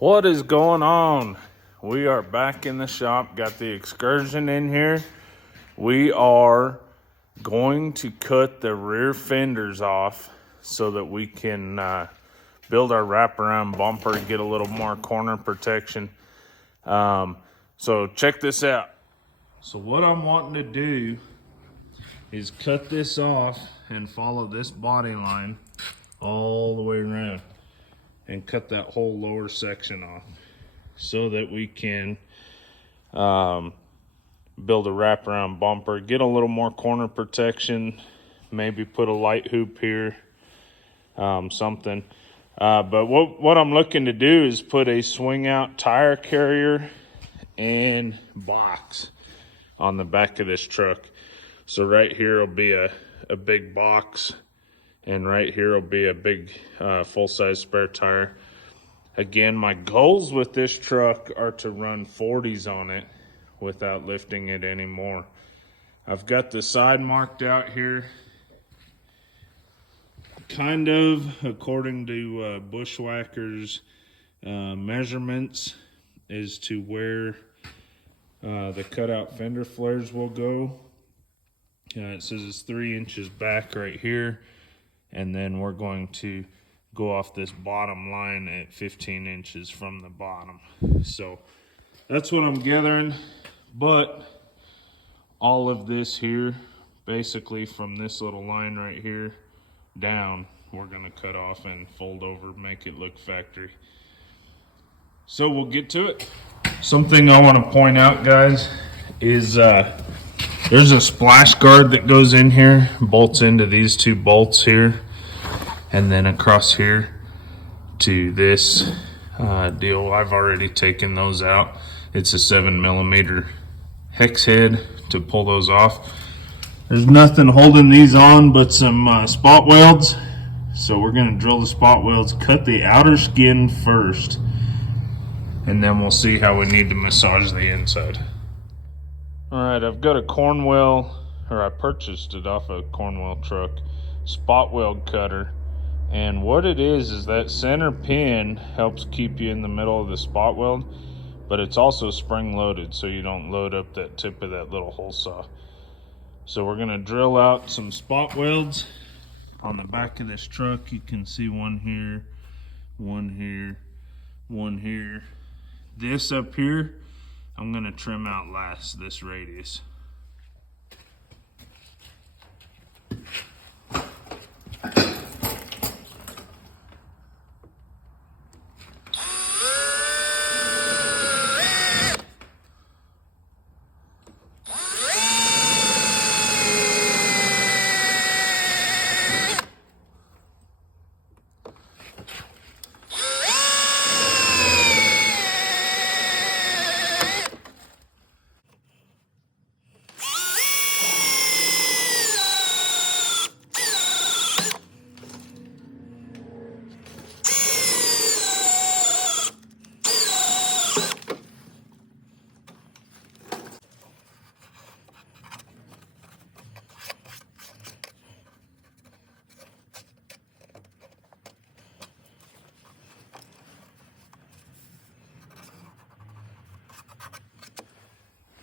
What is going on? We are back in the shop. Got the Excursion in here. We are going to cut the rear fenders off so that we can build our wraparound bumper, get a little more corner protection. So check this out. So what I'm wanting to do is cut this off and follow this body line all the way around and cut that whole lower section off so that we can build a wraparound bumper, get a little more corner protection, maybe put a light hoop here, something. But what I'm looking to do is put a swing out tire carrier and box on the back of this truck. So right here will be a big box, and right here will be a big full-size spare tire. Again, my goals with this truck are to run 40s on it without lifting it anymore. I've got the side marked out here, kind of according to Bushwhackers measurements as to where the cutout fender flares will go. It says it's 3 inches back right here, and then we're going to go off this bottom line at 15 inches from the bottom. So that's what I'm gathering, but all of this here, basically from this little line right here down, we're gonna cut off and fold over, make it look factory. So we'll get to it. Something I want to point out, guys, is there's a splash guard that goes in here, bolts into these two bolts here, and then across here to this deal. I've already taken those out. It's a 7mm hex head to pull those off. There's nothing holding these on but some spot welds. So we're gonna drill the spot welds, cut the outer skin first, and then we'll see how we need to massage the inside. All right, I've got a Cornwell, or I purchased it off a Cornwell truck, spot weld cutter. And what it is that center pin helps keep you in the middle of the spot weld, but it's also spring loaded so you don't load up that tip of that little hole saw. So we're gonna drill out some spot welds on the back of this truck. You can see one here, one here, one here. This up here, I'm gonna trim out last, this radius.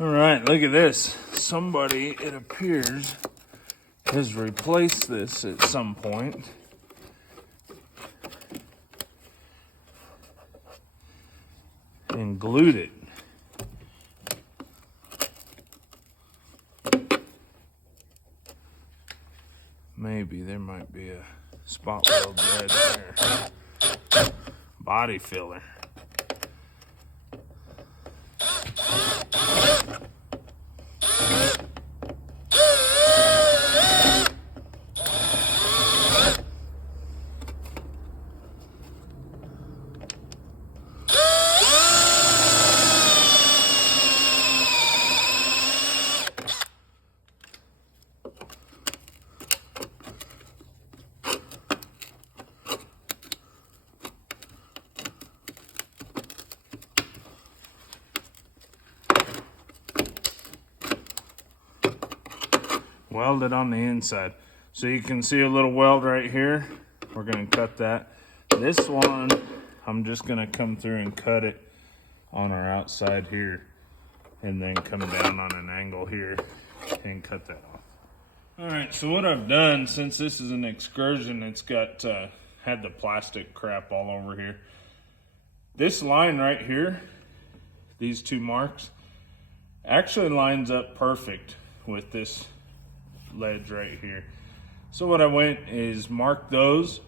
All right, look at this. Somebody, it appears, has replaced this at some point. And glued it. Maybe there might be a spot weld right there. Body filler. Welded on the inside. So you can see a little weld right here. We're going to cut that. This one I'm just gonna come through and cut it on our outside here, and then come down on an angle here and cut that off. All right, so what I've done, since this is an Excursion, it's got had the plastic crap all over here. This line right here, these two marks, actually lines up perfect with this ledge right here. So what I went is marked those,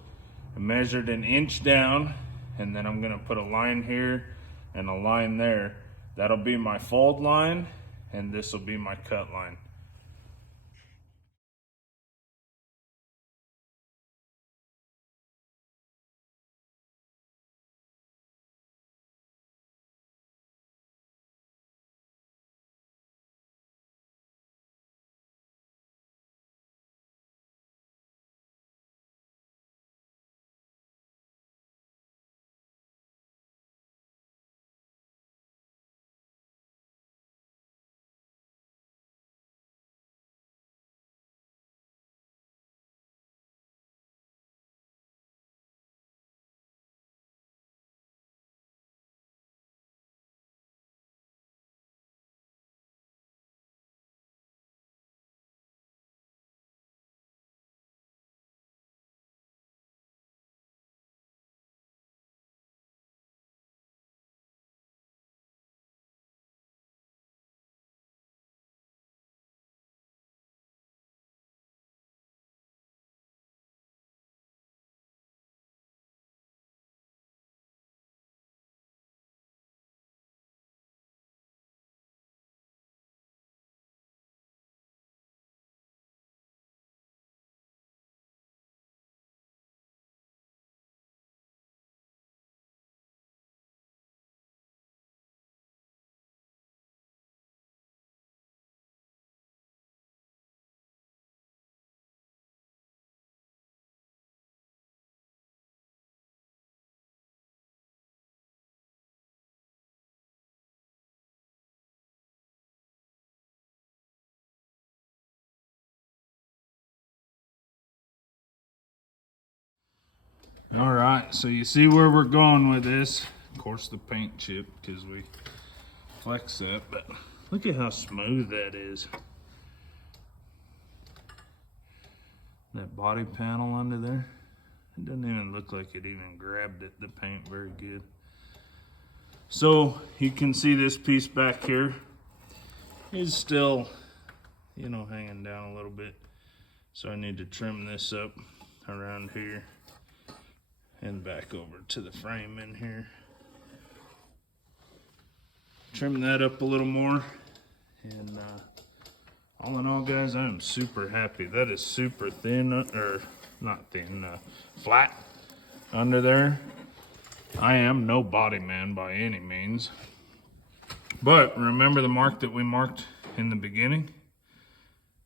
and measured an inch down, and then I'm gonna put a line here and a line there. That'll be my fold line, and this will be my cut line. All right, so you see where we're going with this. Of course, the paint chip, because we flex that, but look at how smooth that is. That body panel under there, it doesn't even look like it even grabbed it, the paint, very good. So you can see this piece back here is still, you know, hanging down a little bit. So I need to trim this up around here and back over to the frame in here. Trim that up a little more, and all in all, guys, I am super happy. That is super thin, or not thin, flat under there. I am no body man by any means, but remember the mark that we marked in the beginning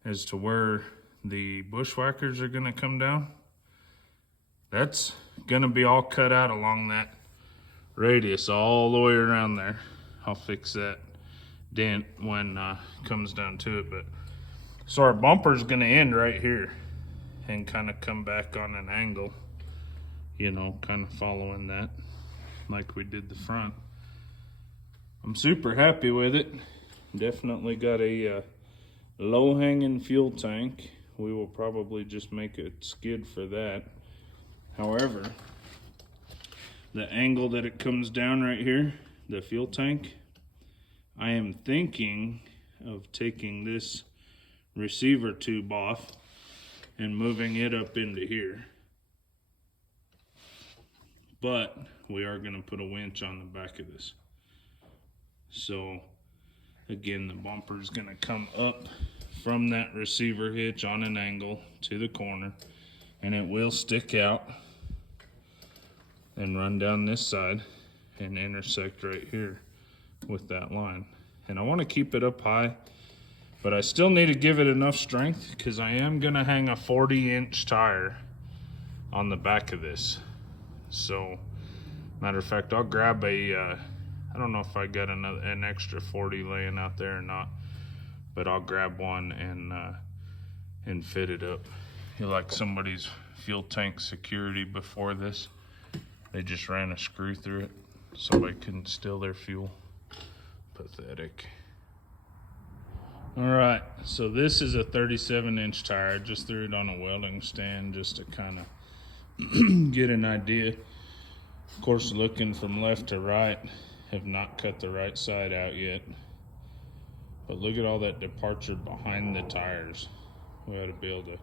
as to where the bushwhackers are gonna come down? That's gonna be all cut out along that radius all the way around there. I'll fix that dent when it comes down to it. But so our bumper's gonna end right here and kind of come back on an angle, you know, kind of following that like we did the front. I'm super happy with it. Definitely got a low-hanging fuel tank. We will probably just make a skid for that. However, the angle that it comes down right here, the fuel tank, I am thinking of taking this receiver tube off and moving it up into here. But we are going to put a winch on the back of this. So again, the bumper is going to come up from that receiver hitch on an angle to the corner, and it will stick out and run down this side and intersect right here with that line. And I want to keep it up high, but I still need to give it enough strength because I am going to hang a 40-inch tire on the back of this. So matter of fact, I'll grab a I don't know if I got an extra 40 laying out there or not, but I'll grab one and fit it up. You like somebody's fuel tank security before this. They just ran a screw through it. Somebody couldn't steal their fuel. Pathetic. All right, so this is a 37-inch tire. I just threw it on a welding stand just to kind of get an idea. Of course, looking from left to right, have not cut the right side out yet. But look at all that departure behind the tires. We ought to be able to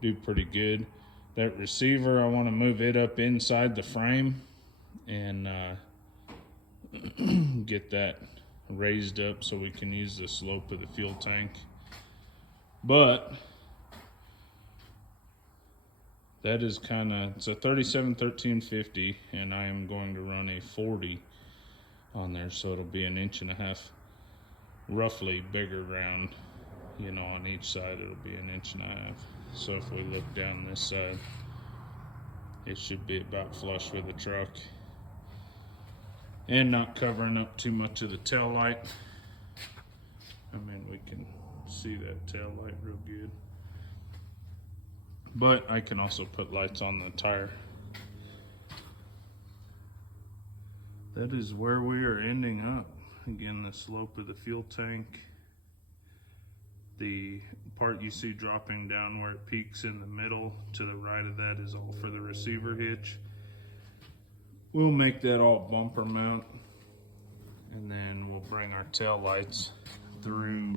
do pretty good. That receiver, I want to move it up inside the frame and get that raised up so we can use the slope of the fuel tank. But that is kind of, it's a 37-1350, and I am going to run a 40 on there, so it'll be 1.5 inches roughly bigger round, you know, on each side it'll be 1.5 inches. So if we look down this side, it should be about flush with the truck and not covering up too much of the tail light. I mean, we can see that tail light real good, but I can also put lights on the tire. That is where we are ending up. Again, the slope of the fuel tank. The part you see dropping down where it peaks in the middle to the right of that is all for the receiver hitch. We'll make that all bumper mount, and then we'll bring our tail lights through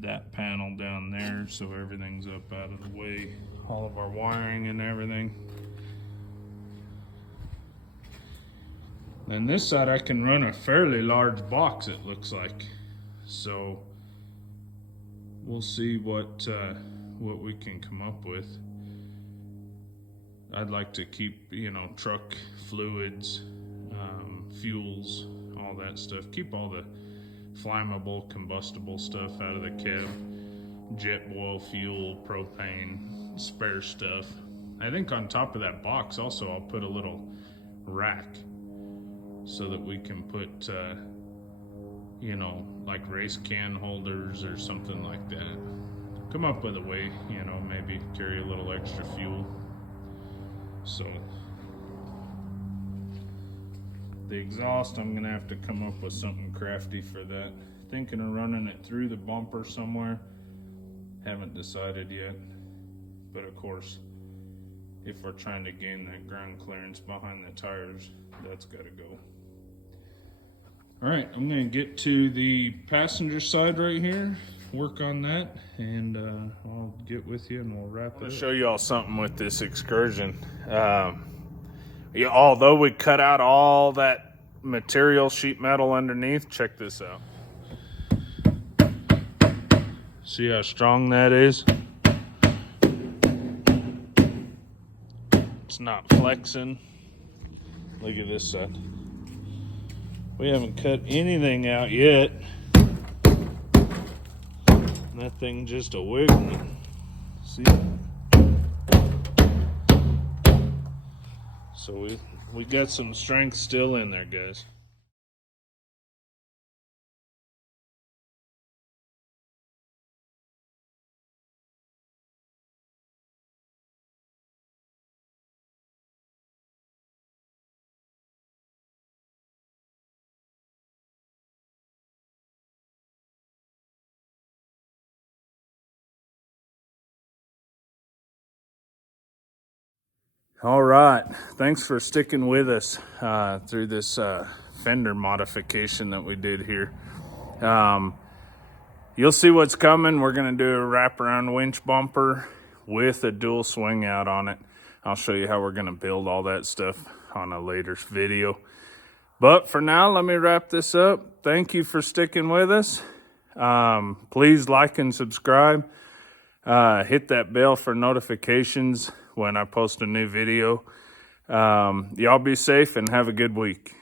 that panel down there so everything's up out of the way, all of our wiring and everything. And this side I can run a fairly large box, it looks like. So we'll see what we can come up with. I'd like to keep, you know, truck fluids, fuels, all that stuff. Keep all the flammable, combustible stuff out of the cab. Jet oil, fuel, propane, spare stuff. I think on top of that box also I'll put a little rack so that we can put, you know, like race can holders or something like that. Come up with a way, you know, maybe carry a little extra fuel. So the exhaust, I'm gonna have to come up with something crafty for that. Thinking of running it through the bumper somewhere. Haven't decided yet. But of course, if we're trying to gain that ground clearance behind the tires, that's gotta go. All right, I'm gonna get to the passenger side right here, work on that, and I'll get with you and we'll wrap it up. I'm gonna show you all something with this Excursion. Yeah, although we cut out all that material, sheet metal underneath, check this out. See how strong that is? It's not flexing. Look at this side. We haven't cut anything out yet. That thing just a wiggling. See? So we got some strength still in there, guys. All right, thanks for sticking with us through this fender modification that we did here. You'll see what's coming. We're gonna do a wraparound winch bumper with a dual swing out on it. I'll show you how we're gonna build all that stuff on a later video. But for now, let me wrap this up. Thank you for sticking with us. Please like and subscribe. Hit that bell for notifications when I post a new video. Y'all be safe and have a good week.